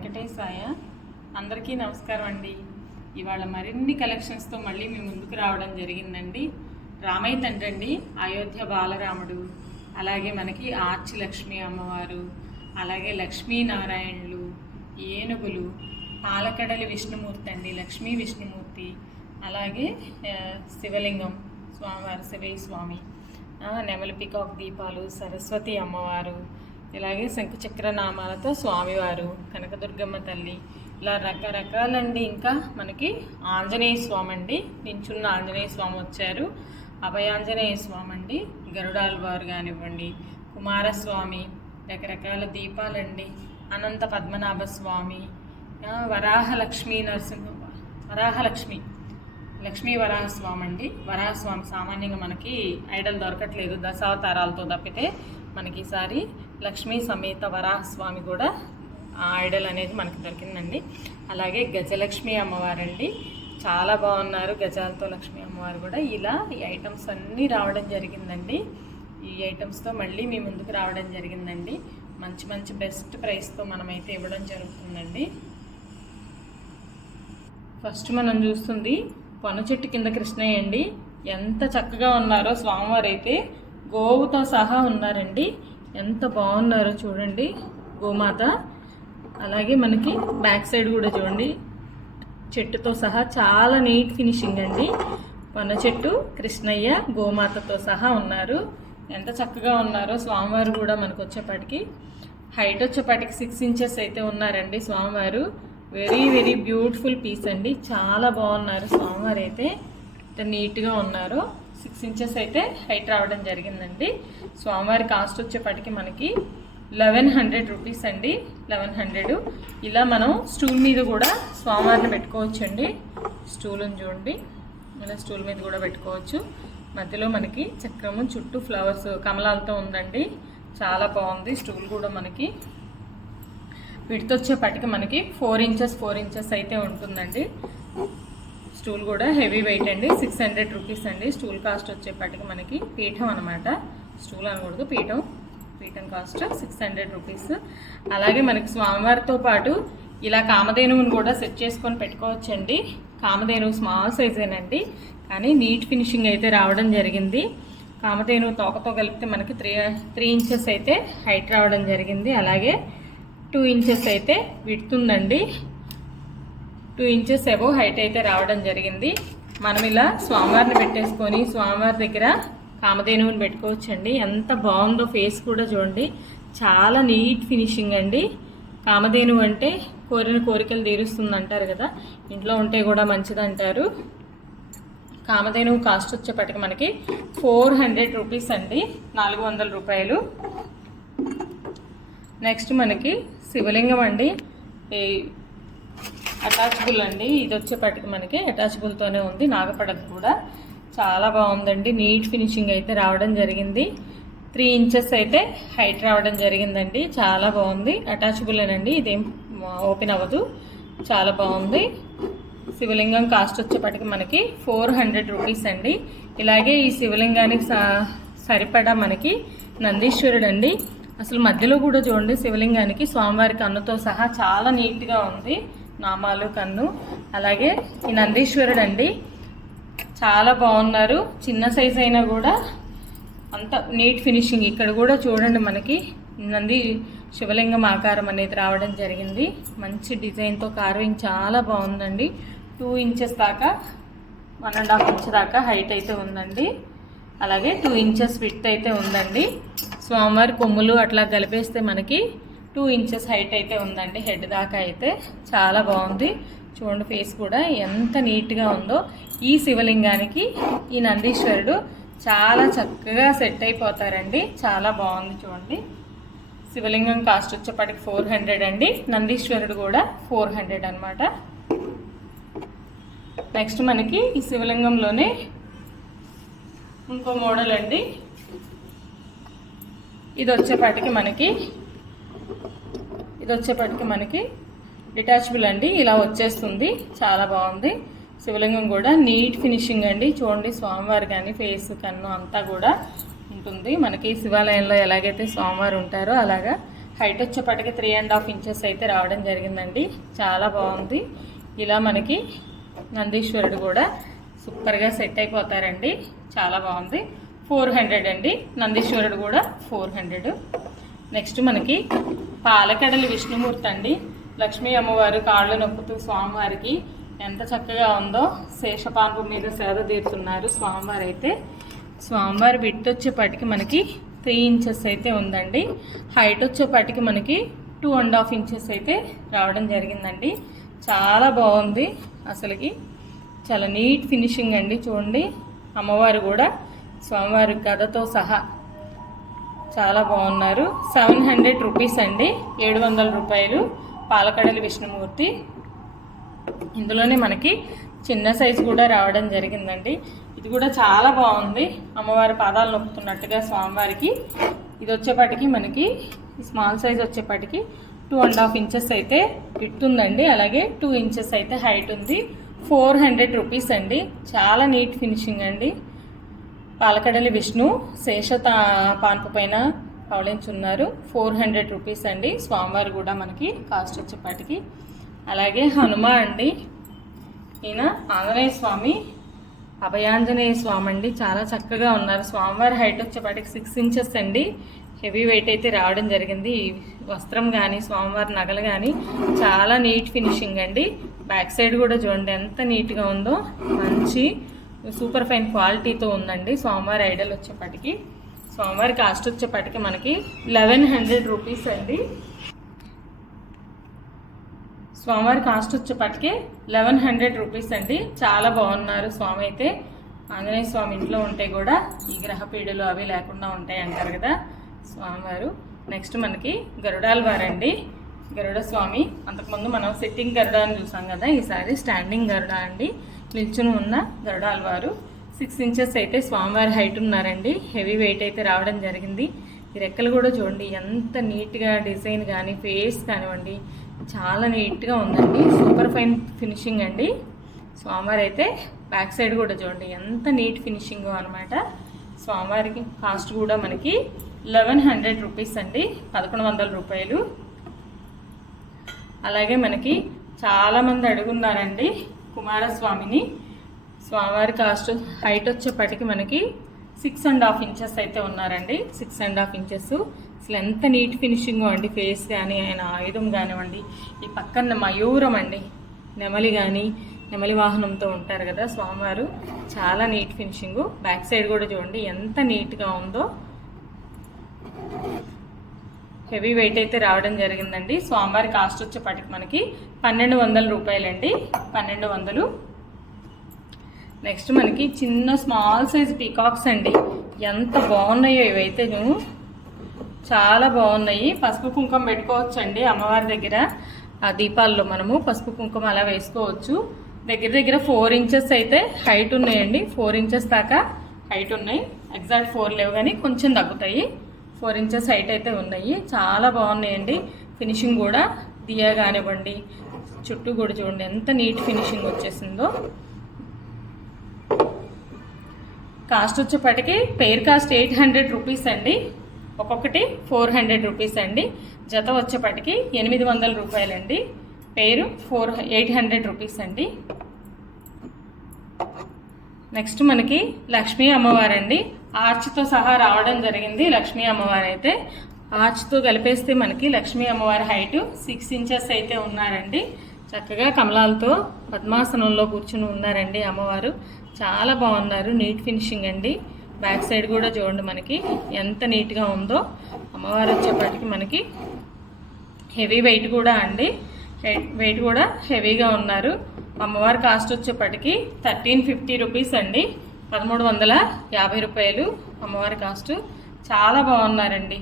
వెంకటేశాయ. అందరికీ నమస్కారం అండి. ఇవాళ మరిన్ని కలెక్షన్స్తో మళ్ళీ మీ ముందుకు రావడం జరిగిందండి. రామయ్య తండ్రి అండి అయోధ్య బాలరాముడు అలాగే మనకి ఆర్చి లక్ష్మి అమ్మవారు అలాగే లక్ష్మీనారాయణులు ఏనుగులు పాలకడలి విష్ణుమూర్తి అండి లక్ష్మీ విష్ణుమూర్తి అలాగే శివలింగం స్వామివారు శివయ్య స్వామి ఆ, నెమలి పికాక్ దీపాలు సరస్వతి అమ్మవారు ఇలాగే శంఖచక్ర నామాలతో స్వామివారు కనకదుర్గమ్మ తల్లి ఇలా రకరకాలండి. ఇంకా మనకి ఆంజనేయ స్వామి అండి నించున్న ఆంజనేయ స్వామి వచ్చారు. అభయాంజనేయ స్వామి అండి గరుడాల్వారు కానివ్వండి కుమారస్వామి రకరకాల దీపాలండి. అనంత పద్మనాభ స్వామి వరాహలక్ష్మి నరసింహ వరాహలక్ష్మి లక్ష్మీ వరాహస్వామి అండి వరాహస్వామి సామాన్యంగా మనకి ఐడల్ దొరకట్లేదు. దశావతారాలతో తప్పితే మనకి ఈసారి లక్ష్మీ సమేత వరాహస్వామి కూడా ఆ ఐడల్ అనేది మనకు దొరికిందండి. అలాగే గజలక్ష్మి అమ్మవారండి. చాలా బాగున్నారు గజాలతో లక్ష్మీ అమ్మవారు కూడా. ఇలా ఈ ఐటమ్స్ అన్నీ రావడం జరిగిందండి. ఈ ఐటమ్స్తో మళ్ళీ మీ ముందుకు రావడం జరిగిందండి. మంచి మంచి బెస్ట్ ప్రైస్తో మనమైతే ఇవ్వడం జరుగుతుందండి. ఫస్ట్ మనం చూస్తుంది పను చెట్టు కింద కృష్ణయ్య అండి. ఎంత చక్కగా ఉన్నారో స్వామివారు అయితే గోవుతో సహా ఉన్నారండి. ఎంత బాగున్నారో చూడండి గోమాత. అలాగే మనకి బ్యాక్ సైడ్ కూడా చూడండి. చెట్టుతో సహా చాలా నీట్ ఫినిషింగ్ అండి. పొన చెట్టు కృష్ణయ్య గోమాతతో సహా ఉన్నారు. ఎంత చక్కగా ఉన్నారో స్వామివారు కూడా మనకు వచ్చేపాటికి. హైట్ వచ్చేపాటికి సిక్స్ ఇంచెస్ అయితే ఉన్నారండి స్వామివారు. వెరీ వెరీ బ్యూటిఫుల్ పీస్ అండి. చాలా బాగున్నారు స్వామివారు అయితే. ఎంత నీట్గా ఉన్నారు. సిక్స్ ఇంచెస్ అయితే హైట్ రావడం జరిగిందండి. స్వామివారి కాస్ట్ వచ్చేప్పటికి మనకి లెవెన్ హండ్రెడ్ రూపీస్ అండి. Eleven hundred. ఇలా మనం స్టూల్ మీద కూడా స్వామివారిని పెట్టుకోవచ్చు అండి స్టూల్ని చూడండి. ఇలా స్టూల్ మీద కూడా పెట్టుకోవచ్చు. మధ్యలో మనకి చక్రము చుట్టూ ఫ్లవర్స్ కమలాలతో ఉందండి. చాలా బాగుంది. స్టూల్ కూడా మనకి విడితొచ్చేపటికి మనకి ఫోర్ ఇంచెస్ ఫోర్ ఇంచెస్ అయితే ఉంటుందండి. స్టూల్ కూడా హెవీ వెయిట్ అండి సిక్స్ హండ్రెడ్ రూపీస్ అండి. స్టూల్ కాస్ట్ వచ్చేపాటికి మనకి పీఠం అనమాట స్టూల్ అనకూడదు పీఠం. పీఠం కాస్ట్ సిక్స్ హండ్రెడ్ రూపీస్. అలాగే మనకి స్వామివారితో పాటు ఇలా కామధేనువుని కూడా సెట్ చేసుకొని పెట్టుకోవచ్చండి. కామధేనువు స్మాల్ సైజేనండి కానీ నీట్ ఫినిషింగ్ అయితే రావడం జరిగింది. కామధేనువు తోకతో కలిపితే మనకి త్రీ త్రీ ఇంచెస్ అయితే హైట్ రావడం జరిగింది. అలాగే టూ ఇంచెస్ అయితే విడుతుందండి టూ ఇంచెస్ ఎబో హైట్ అయితే రావడం జరిగింది. మనం ఇలా స్వామివారిని పెట్టేసుకొని స్వామివారి దగ్గర కామధేనువుని పెట్టుకోవచ్చండి. ఎంత బాగుందో ఫేస్ కూడా చూడండి. చాలా నీట్ ఫినిషింగ్ అండి. కామధేనువు అంటే కోరిన కోరికలు తీరుస్తుంది అంటారు కదా. ఇంట్లో ఉంటే కూడా మంచిదంటారు. కామధేనువు కాస్ట్ వచ్చేపటికి మనకి ఫోర్ హండ్రెడ్ రూపీస్ అండి. నాలుగు వందల రూపాయలు. నెక్స్ట్ మనకి శివలింగం అండి. ఈ అటాచబుల్ అండి. ఇది వచ్చేపటికి మనకి అటాచబుల్తోనే ఉంది. నాగపడక కూడా. చాలా బాగుందండి. నీట్ ఫినిషింగ్ అయితే రావడం జరిగింది. త్రీ ఇంచెస్ అయితే హైట్ రావడం జరిగిందండి. చాలా బాగుంది. అటాచబులేనండి ఇదేం ఓపెన్ అవ్వదు. చాలా బాగుంది. శివలింగం కాస్ట్ వచ్చేపటికి మనకి ఫోర్ హండ్రెడ్ రూపీస్ అండి. ఇలాగే ఈ శివలింగానికి స- సరిపడా మనకి నందీశ్వరుడు అండి అసలు మధ్యలో కూడా చూడండి శివలింగానికి. స్వామివారికి అన్నతో సహా చాలా నీట్గా ఉంది. నామాలు కన్ను. అలాగే ఈ నందీశ్వరుడు అండి. చాలా బాగున్నారు. చిన్న సైజ్ అయినా కూడా అంత నీట్ ఫినిషింగ్. ఇక్కడ కూడా చూడండి మనకి నంది శివలింగం ఆకారం అనేది రావడం జరిగింది. మంచి డిజైన్తో కార్వింగ్ చాలా బాగుందండి. టూ ఇంచెస్ దాకా వన్ అండ్ హాఫ్ ఇంచ్ దాకా హైట్ అయితే ఉందండి. అలాగే టూ ఇంచెస్ విత్ అయితే ఉందండి. స్వామివారి కొమ్ములు అట్లా కలిపేస్తే మనకి టూ ఇంచెస్ హైట్ అయితే ఉందండి. హెడ్ దాకా అయితే చాలా బాగుంది. చూడండి ఫేస్ కూడా ఎంత నీట్గా ఉందో. ఈ శివలింగానికి ఈ నందీశ్వరుడు చాలా చక్కగా సెట్ అయిపోతారండి. చాలా బాగుంది చూడండి. శివలింగం కాస్ట్ వచ్చేపాటికి ఫోర్ హండ్రెడ్ అండి. నందీశ్వరుడు కూడా ఫోర్ హండ్రెడ్ అనమాట నెక్స్ట్ మనకి ఈ శివలింగంలోనే ఇంకో మోడల్ అండి. ఇది వచ్చేపాటికి మనకి ఇది వచ్చేప్పటికి మనకి డిటాచబుల్ అండి. ఇలా వచ్చేస్తుంది. చాలా బాగుంది. శివలింగం కూడా నీట్ ఫినిషింగ్ అండి. చూడండి స్వామివారు కానీ ఫేస్ కన్ను అంతా కూడా ఉంటుంది. మనకి శివాలయంలో ఎలాగైతే స్వామివారు ఉంటారో అలాగా హైట్ వచ్చేప్పటికి త్రీ అండ్ హాఫ్ ఇంచెస్ అయితే రావడం జరిగిందండి. చాలా బాగుంది. ఇలా మనకి నందీశ్వరుడు కూడా సూపర్గా సెట్ అయిపోతారండి. చాలా బాగుంది. ఫోర్ హండ్రెడ్ అండి. నందీశ్వరుడు కూడా ఫోర్ హండ్రెడ్ నెక్స్ట్ మనకి పాలకడలి విష్ణుమూర్తి అండి. లక్ష్మీ అమ్మవారు కాళ్ళు నొప్పుతూ స్వామివారికి ఎంత చక్కగా ఉందో శేషపాంపు మీద సేద తీరుతున్నారు స్వామివారు అయితే స్వామివారి బిట్ వచ్చేపాటికి మనకి త్రీ ఇంచెస్ అయితే ఉందండి. హైట్ వచ్చేపాటికి మనకి టూ అండ్ హాఫ్ ఇంచెస్ అయితే రావడం జరిగిందండి. చాలా బాగుంది అసలుకి. చాలా నీట్ ఫినిషింగ్ అండి చూడండి. అమ్మవారు కూడా స్వామివారి గదతో సహా చాలా బాగున్నారు. సెవెన్ హండ్రెడ్ రూపీస్ అండి. ఏడు వందల రూపాయలు పాలకడలి విష్ణుమూర్తి. ఇందులోనే మనకి చిన్న సైజు కూడా రావడం జరిగిందండి. ఇది కూడా చాలా బాగుంది. అమ్మవారి పాదాలు నొక్కుతున్నట్టుగా స్వామివారికి. ఇది వచ్చేపాటికి మనకి స్మాల్ సైజ్ వచ్చేపాటికి టూ అండ్ హాఫ్ ఇంచెస్ అయితే ఇట్టుందండి అలాగే టూ ఇంచెస్ అయితే హైట్ ఉంది. ఫోర్ హండ్రెడ్ రూపీస్ అండి. చాలా నీట్ ఫినిషింగ్ అండి. పాలకడలి విష్ణు శేష పాన్పు పైన పవలించున్నారు ఫోర్ హండ్రెడ్ రూపీస్ అండి. స్వామివారు కూడా మనకి కాస్ట్ వచ్చేపాటికి. అలాగే హనుమ అండి. ఈయన ఆంజనేయ స్వామి అభయాంజనేయ స్వామి అండి. చాలా చక్కగా ఉన్నారు. స్వామివారి హైట్ వచ్చేపాటికి సిక్స్ ఇంచెస్ అండి. హెవీ వెయిట్ అయితే రావడం జరిగింది. ఈ వస్త్రం కానీ స్వామివారి నగలు కానీ చాలా నీట్ ఫినిషింగ్ అండి. బ్యాక్ సైడ్ కూడా చూడండి ఎంత నీట్గా ఉందో. మంచి సూపర్ ఫైన్ క్వాలిటీతో ఉందండి. స్వామివారి ఐడల్ వచ్చేప్పటికి స్వామివారి కాస్ట్ వచ్చేప్పటికి మనకి లెవెన్ హండ్రెడ్ రూపీస్ అండి. స్వామివారి కాస్ట్ వచ్చేప్పటికి లెవెన్ హండ్రెడ్ రూపీస్ అండి. చాలా బాగున్నారు స్వామి అయితే. ఆంజనేయ స్వామి ఇంట్లో ఉంటే కూడా ఈ గ్రహ పీడలు అవి లేకుండా ఉంటాయి అంటారు కదా స్వామివారు. నెక్స్ట్ మనకి గరుడాల వారండి. గరుడ స్వామి అంతకుముందు మనం సిట్టింగ్ గరుడాన్ని చూసాం కదా ఈసారి స్టాండింగ్ గరుడ అండి. నిల్చుని ఉన్న గరుడాల వారు. సిక్స్ ఇంచెస్ అయితే స్వామివారి హైట్ ఉన్నారండి. హెవీ వెయిట్ అయితే రావడం జరిగింది. ఈ రెక్కలు కూడా చూడండి ఎంత నీట్గా డిజైన్ కానీ ఫేస్ కానివ్వండి చాలా నీట్గా ఉందండి. సూపర్ ఫైన్ ఫినిషింగ్ అండి. స్వామివారి అయితే బ్యాక్ సైడ్ కూడా చూడండి ఎంత నీట్ ఫినిషింగ్ అనమాట స్వామివారికి కాస్ట్ కూడా మనకి లెవెన్ హండ్రెడ్ రూపీస్ అండి. పదకొండు వందల రూపాయలు. అలాగే మనకి చాలామంది అడుగున్నారండి. కుమారస్వామిని. స్వామివారి కాస్ట్ హైట్ వచ్చేప్పటికి మనకి సిక్స్ అండ్ హాఫ్ ఇంచెస్ అయితే ఉన్నారండి. సిక్స్ అండ్ హాఫ్ ఇంచెస్ అసలు ఎంత నీట్ ఫినిషింగ్ అండి ఫేస్ కానీ ఆయన ఆయుధం కానివ్వండి ఈ పక్కన మయూరం అండి. నెమలి కానీ నెమలి వాహనంతో ఉంటారు కదా స్వామివారు. చాలా నీట్ ఫినిషింగ్. బ్యాక్ సైడ్ కూడా చూడండి ఎంత నీట్గా ఉందో. హెవీ వెయిట్ అయితే రావడం జరిగిందండి. స్వామివారి కాస్ట్ వచ్చేప్పటికి మనకి పన్నెండు వందల రూపాయలండి. పన్నెండు వందలు. నెక్స్ట్ మనకి చిన్న స్మాల్ సైజ్ పీకాక్స్ అండి. ఎంత బాగున్నాయో ఇవైతే నువ్వు చాలా బాగున్నాయి. పసుపు కుంకుమ పెట్టుకోవచ్చండి అమ్మవారి దగ్గర. ఆ దీపాల్లో మనము పసుపు కుంకుమ అలా వేసుకోవచ్చు. దగ్గర దగ్గర ఫోర్ ఇంచెస్ అయితే హైట్ ఉన్నాయండి. ఫోర్ ఇంచెస్ దాకా హైట్ ఉన్నాయి. ఎగ్జాక్ట్ ఫోర్ లేవు కానీ కొంచెం తగ్గుతాయి. ఫోర్ ఇంచెస్ హైట్ అయితే ఉన్నాయి. చాలా బాగున్నాయండి. ఫినిషింగ్ కూడా దియా కానివ్వండి చుట్టూ కూడా చూడండి ఎంత నీట్ ఫినిషింగ్ వచ్చేసిందో. కాస్ట్ వచ్చేప్పటికి pair cost eight hundred rupees అండి. ఒక్కొక్కటి ఫోర్ హండ్రెడ్ రూపీస్ అండి. జత వచ్చేప్పటికి ఎనిమిది వందల రూపాయలండి. పేరు ఫోర్ ఎయిట్ హండ్రెడ్ రూపీస్ అండి. నెక్స్ట్ మనకి లక్ష్మీ అమ్మవారు అండి ఆర్చ్తో సహా రావడం జరిగింది లక్ష్మీ అమ్మవారు అయితే ఆర్చ్తో కలిపేస్తే మనకి లక్ష్మీ అమ్మవారి హైట్ సిక్స్ ఇంచెస్ అయితే ఉన్నారండి. చక్కగా కమలాలతో పద్మాసనంలో కూర్చుని ఉన్నారండి అమ్మవారు. చాలా బాగున్నారు నీట్ ఫినిషింగ్ అండి. బ్యాక్ సైడ్ కూడా చూడండి మనకి ఎంత నీట్గా ఉందో. అమ్మవారు వచ్చేప్పటికి మనకి హెవీ వెయిట్ కూడా అండి. వెయిట్ కూడా హెవీగా ఉన్నారు. అమ్మవారి కాస్ట్ వచ్చేప్పటికి థర్టీన్ ఫిఫ్టీ రూపీస్ అండి. పదమూడు వందల యాభై రూపాయలు అమ్మవారి కాస్ట్. చాలా బాగున్నారండి.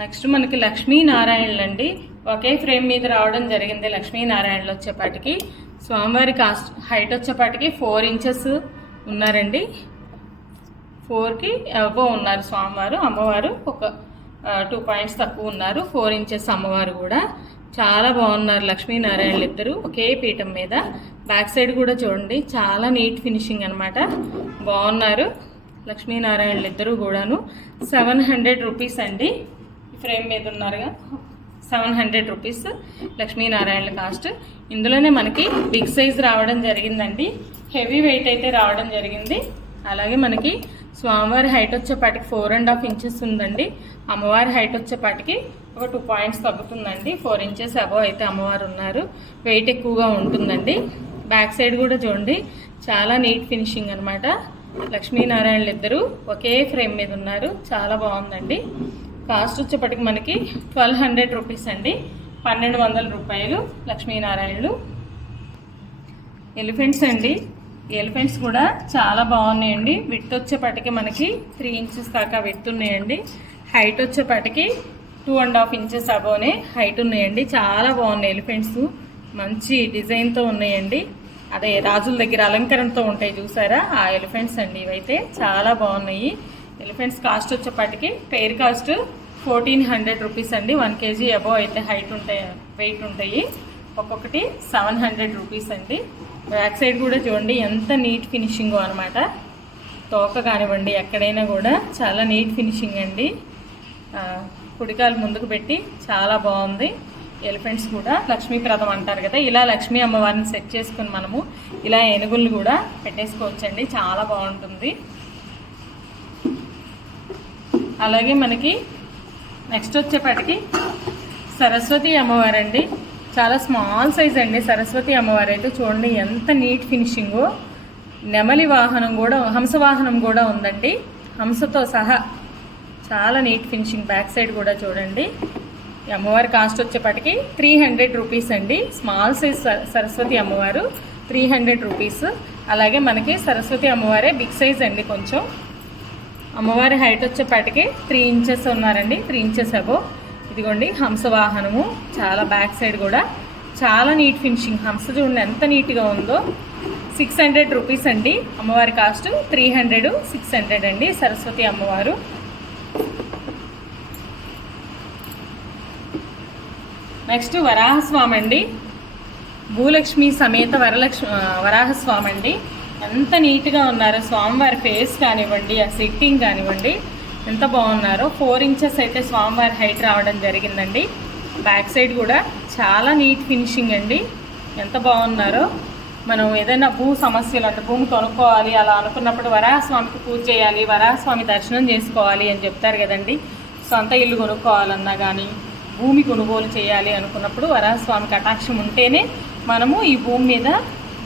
నెక్స్ట్ మనకి లక్ష్మీనారాయణలు అండి. ఒకే ఫ్రేమ్ మీద రావడం జరిగింది లక్ష్మీనారాయణలు వచ్చేపాటికి స్వామివారి కాస్ట్ హైట్ వచ్చేపాటికి ఫోర్ ఇంచెస్ ఉన్నారండి. ఫోర్కి అబో ఉన్నారు స్వామివారు. అమ్మవారు ఒక టూ పాయింట్స్ తక్కువ ఉన్నారు. ఫోర్ ఇంచెస్ అమ్మవారు కూడా. చాలా బాగున్నారు లక్ష్మీనారాయణలు ఇద్దరు. ఒకే పీఠం మీద. బ్యాక్ సైడ్ కూడా చూడండి చాలా నీట్ ఫినిషింగ్ అనమాట బాగున్నారు లక్ష్మీనారాయణలు ఇద్దరు కూడాను. సెవెన్ హండ్రెడ్ రూపీస్ అండి. ఫ్రేమ్ మీద ఉన్నారుగా. సెవెన్ హండ్రెడ్ రూపీస్ లక్ష్మీనారాయణల కాస్ట్. ఇందులోనే మనకి బిగ్ సైజ్ రావడం జరిగిందండి. హెవీ వెయిట్ అయితే రావడం జరిగింది. అలాగే మనకి స్వామివారి హైట్ వచ్చేపాటికి ఫోర్ అండ్ హాఫ్ ఇంచెస్ ఉందండి. అమ్మవారి హైట్ వచ్చేపాటికి ఒక టూ పాయింట్స్ తగ్గుతుందండి. ఫోర్ ఇంచెస్ అబవ్ అయితే అమ్మవారు ఉన్నారు. వెయిట్ ఎక్కువగా ఉంటుందండి. బ్యాక్ సైడ్ కూడా చూడండి. చాలా నీట్ ఫినిషింగ్ అనమాట లక్ష్మీనారాయణలు ఇద్దరు ఒకే ఫ్రేమ్ మీద ఉన్నారు. చాలా బాగుందండి. కాస్ట్ వచ్చేప్పటికి మనకి ట్వెల్వ్ హండ్రెడ్ రూపీస్ అండి. పన్నెండు వందల రూపాయలు లక్ష్మీనారాయణలు. ఎలిఫెంట్స్ అండి. ఎలిఫెంట్స్ కూడా చాలా బాగున్నాయండి. విత్ వచ్చేపటికి మనకి త్రీ ఇంచెస్ దాకా విత్ ఉన్నాయండి. హైట్ వచ్చేపటికి టూ అండ్ హాఫ్ ఇంచెస్ అబోనే హైట్ ఉన్నాయండి. చాలా బాగున్నాయి ఎలిఫెంట్స్. మంచి డిజైన్తో ఉన్నాయండి. అదే రాజుల దగ్గర అలంకరణతో ఉంటాయి చూసారా? ఆ ఎలిఫెంట్స్ అండి ఇవైతే చాలా బాగున్నాయి. Elephants cost వచ్చేపటికి pair cost fourteen hundred rupees అండి. వన్ కేజీ అబోవ్ అయితే హైట్ ఉంటాయి వెయిట్ ఉంటాయి. ఒక్కొక్కటి సెవెన్ హండ్రెడ్ రూపీస్ అండి. బ్యాక్ సైడ్ కూడా చూడండి ఎంత నీట్ ఫినిషింగ్ అనమాట తోక కానివ్వండి ఎక్కడైనా కూడా చాలా నీట్ ఫినిషింగ్ అండి. కుడికాలు ముందుకు పెట్టి చాలా బాగుంది. ఎలిఫెంట్స్ కూడా లక్ష్మీప్రదం అంటారు కదా ఇలా లక్ష్మీ అమ్మవారిని సెట్ చేసుకుని మనము ఇలా ఏనుగులు కూడా పెట్టేసుకోవచ్చండి చాలా బాగుంటుంది. అలాగే మనకి నెక్స్ట్ వచ్చేపాటికి సరస్వతి అమ్మవారు అండి చాలా స్మాల్ సైజ్ అండి. సరస్వతి అమ్మవారు అయితే చూడండి ఎంత నీట్ ఫినిషింగో. నెమలి వాహనం కూడా హంస వాహనం కూడా ఉందండి. హంసతో సహా చాలా నీట్ ఫినిషింగ్ బ్యాక్ సైడ్ కూడా చూడండి. ఈ అమ్మవారి కాస్ట్ వచ్చేప్పటికి త్రీ హండ్రెడ్ రూపీస్ అండి. స్మాల్ సైజ్ స- సరస్వతి అమ్మవారు త్రీ హండ్రెడ్ రూపీస్. అలాగే మనకి సరస్వతి అమ్మవారే బిగ్ సైజ్ అండి కొంచెం. అమ్మవారి హైట్ వచ్చేపాటికి త్రీ ఇంచెస్ ఉన్నారండి. త్రీ ఇంచెస్ అబో ఇదిగోండి హంస వాహనము చాలా బ్యాక్ సైడ్ కూడా. చాలా నీట్ ఫినిషింగ్ హంస చూడండి ఎంత నీట్గా ఉందో. సిక్స్ హండ్రెడ్ రూపీస్ అండి. అమ్మవారి cost three hundred six hundred అండి. సరస్వతి అమ్మవారు. నెక్స్ట్ వరాహస్వామి అండి. భూలక్ష్మి సమేత వరలక్ష్మి వరాహస్వామి అండి. ఎంత నీట్గా ఉన్నారో. స్వామివారి ఫేస్ కానివ్వండి ఆ సిట్టింగ్ కానివ్వండి. ఎంత బాగున్నారో. ఫోర్ ఇంచెస్ అయితే స్వామివారి హైట్ రావడం జరిగిందండి. బ్యాక్ సైడ్ కూడా చాలా నీట్ ఫినిషింగ్ అండి. ఎంత బాగున్నారో. మనం ఏదైనా భూ సమస్యలు అంటే భూమి కొనుక్కోవాలి అలా అనుకున్నప్పుడు వరాహస్వామికి పూజ చేయాలి వరాహస్వామి దర్శనం చేసుకోవాలి అని చెప్తారు కదండి. సొంత ఇల్లు కొనుక్కోవాలన్నా కానీ భూమి కొనుగోలు చేయాలి అనుకున్నప్పుడు వరాహస్వామి కటాక్షం ఉంటేనే మనము ఈ భూమి మీద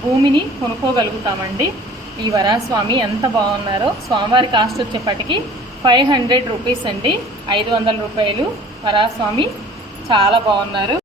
భూమిని కొనుక్కోగలుగుతామండి. ఈ వరాహస్వామి ఎంత బాగున్నారో. స్వామివారి కాస్ట్ వచ్చేప్పటికి ఫైవ్ హండ్రెడ్ రూపీస్ అండి. ఐదు వందల రూపాయలు. వరాస్వామి చాలా బాగున్నారు.